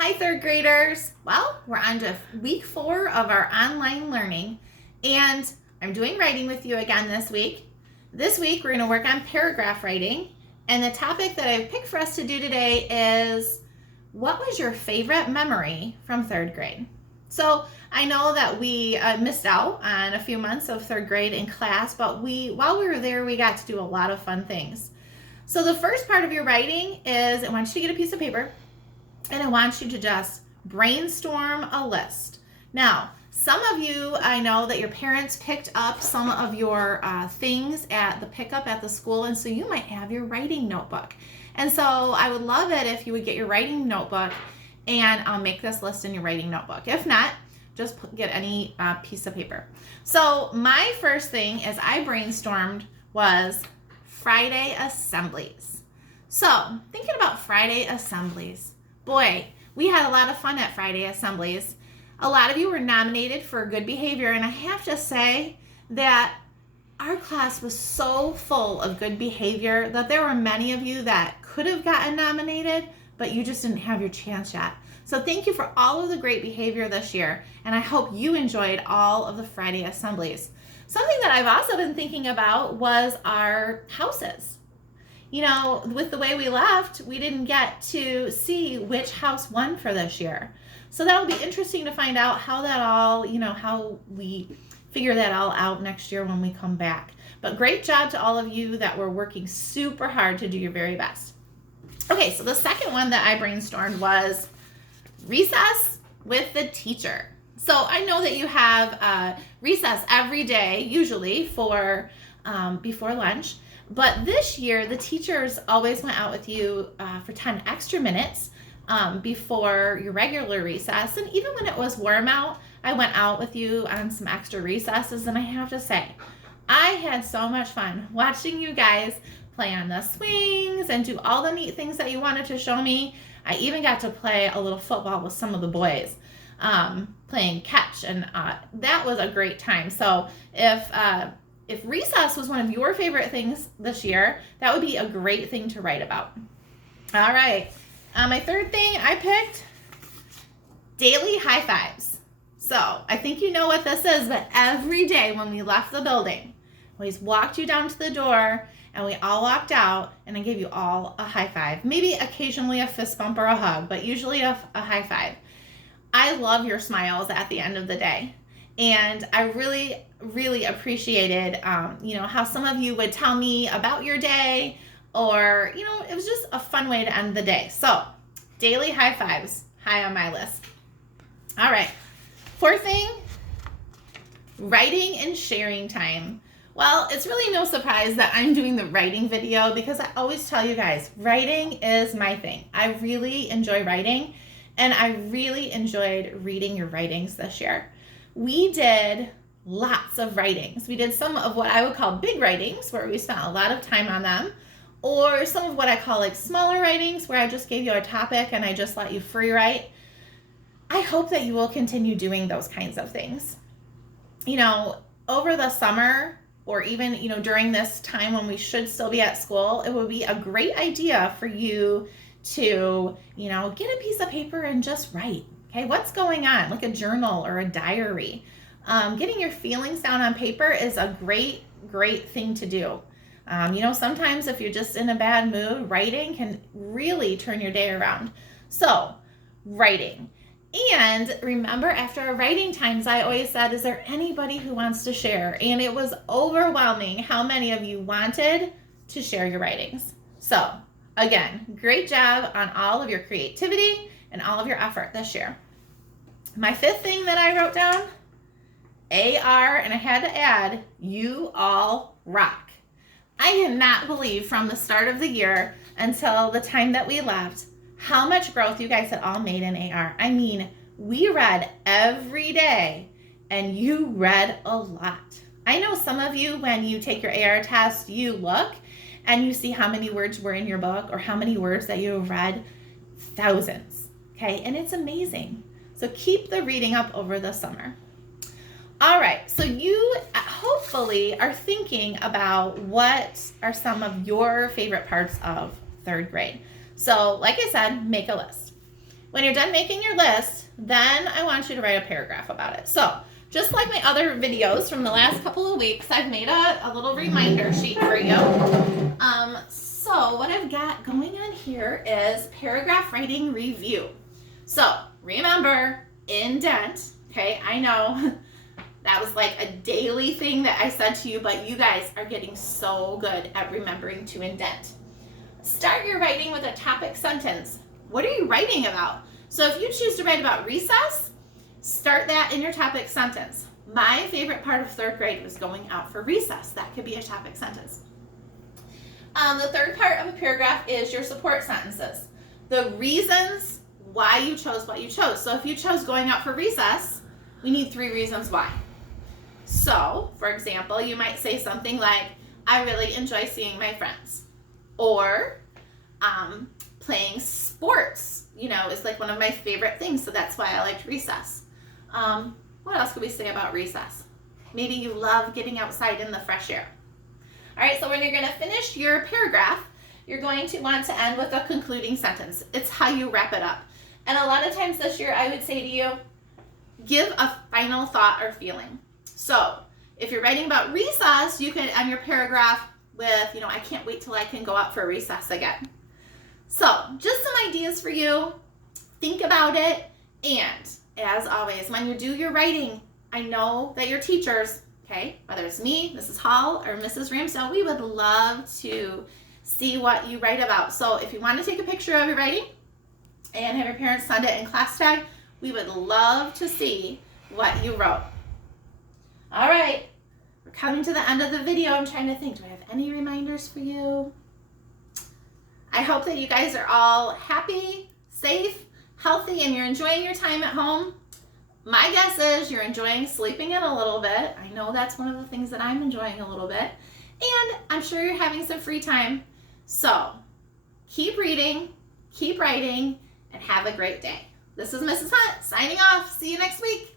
Hi, third graders. Well, we're on to week 4 of our online learning, and I'm doing writing with you again this week. This week, we're going to work on paragraph writing, and the topic that I've picked for us to do today is what was your favorite memory from third grade? So I know that we missed out on a few months of third grade in class, but while we were there, we got to do a lot of fun things. So the first part of your writing is I want you to get a piece of paper and I want you to just brainstorm a list. Now, some of you, I know that your parents picked up some of your things at the pickup at the school, and so you might have your writing notebook. And so I would love it if you would get your writing notebook and make this list in your writing notebook. If not, just get any piece of paper. So my first thing as I brainstormed was Friday assemblies. So thinking about Friday assemblies, boy, we had a lot of fun at Friday assemblies. A lot of you were nominated for good behavior, and I have to say that our class was so full of good behavior that there were many of you that could have gotten nominated, but you just didn't have your chance yet. So thank you for all of the great behavior this year, and I hope you enjoyed all of the Friday assemblies. Something that I've also been thinking about was our houses. You know, with the way we left, we didn't get to see which house won for this year. So that'll be interesting to find out how that all, how we figure that all out next year when we come back. But great job to all of you that were working super hard to do your very best. Okay, so the second one that I brainstormed was recess with the teacher. So I know that you have recess every day, usually for before lunch. But this year, the teachers always went out with you for 10 extra minutes before your regular recess. And even when it was warm out, I went out with you on some extra recesses. And I have to say, I had so much fun watching you guys play on the swings and do all the neat things that you wanted to show me. I even got to play a little football with some of the boys, playing catch. And that was a great time. So if recess was one of your favorite things this year, that would be a great thing to write about. All right. My third thing I picked, daily high fives. So I think you know what this is, but every day when we left the building, we walked you down to the door and we all walked out and I gave you all a high five. Maybe occasionally a fist bump or a hug, but usually a high five. I love your smiles at the end of the day. And I really, really appreciated, how some of you would tell me about your day, or, it was just a fun way to end the day. So, daily high fives, high on my list. All right. Fourth thing, writing and sharing time. Well, it's really no surprise that I'm doing the writing video because I always tell you guys, writing is my thing. I really enjoy writing, and I really enjoyed reading your writings this year. We did lots of writings. We did some of what I would call big writings, where we spent a lot of time on them, or some of what I call like smaller writings, where I just gave you a topic and I just let you free write. I hope that you will continue doing those kinds of things. Over the summer, or even, during this time when we should still be at school, it would be a great idea for you to, get a piece of paper and just write. Okay, what's going on? Like a journal or a diary. Getting your feelings down on paper is a great, great thing to do. Sometimes if you're just in a bad mood, writing can really turn your day around. So, writing. And remember, after our writing times, I always said, is there anybody who wants to share? And it was overwhelming how many of you wanted to share your writings. So, again, great job on all of your creativity and all of your effort this year. My fifth thing that I wrote down, AR, and I had to add, you all rock. I cannot believe from the start of the year until the time that we left, how much growth you guys had all made in AR. I mean, we read every day, and you read a lot. I know some of you, when you take your AR test, you look and you see how many words were in your book or how many words that you have read. Thousands. Okay, and it's amazing. So keep the reading up over the summer. All right, so you hopefully are thinking about what are some of your favorite parts of third grade. So like I said, make a list. When you're done making your list, then I want you to write a paragraph about it. So just like my other videos from the last couple of weeks, I've made a little reminder sheet for you. So what I've got going on here is paragraph writing review. So remember, indent, okay? I know that was like a daily thing that I said to you, but you guys are getting so good at remembering to indent. Start your writing with a topic sentence. What are you writing about? So if you choose to write about recess, start that in your topic sentence. My favorite part of 3rd grade was going out for recess. That could be a topic sentence. The third part of a paragraph is your support sentences. The reasons why you chose what you chose. So if you chose going out for recess, we need 3 reasons why. So, for example, you might say something like, I really enjoy seeing my friends. Or playing sports, is like one of my favorite things, so that's why I liked recess. What else could we say about recess? Maybe you love getting outside in the fresh air. All right, so when you're going to finish your paragraph, you're going to want to end with a concluding sentence. It's how you wrap it up. And a lot of times this year, I would say to you, give a final thought or feeling. So if you're writing about recess, you can end your paragraph with, I can't wait till I can go out for recess again. So just some ideas for you. Think about it. And as always, when you do your writing, I know that your teachers, okay, whether it's me, Mrs. Hall, or Mrs. Ramsdale, we would love to see what you write about. So if you want to take a picture of your writing and have your parents send it in class tag, we would love to see what you wrote. All right, we're coming to the end of the video. I'm trying to think, do I have any reminders for you? I hope that you guys are all happy, safe, healthy, and you're enjoying your time at home. My guess is you're enjoying sleeping in a little bit. I know that's one of the things that I'm enjoying a little bit. And I'm sure you're having some free time. So keep reading, keep writing, and have a great day. This is Mrs. Hunt signing off. See you next week.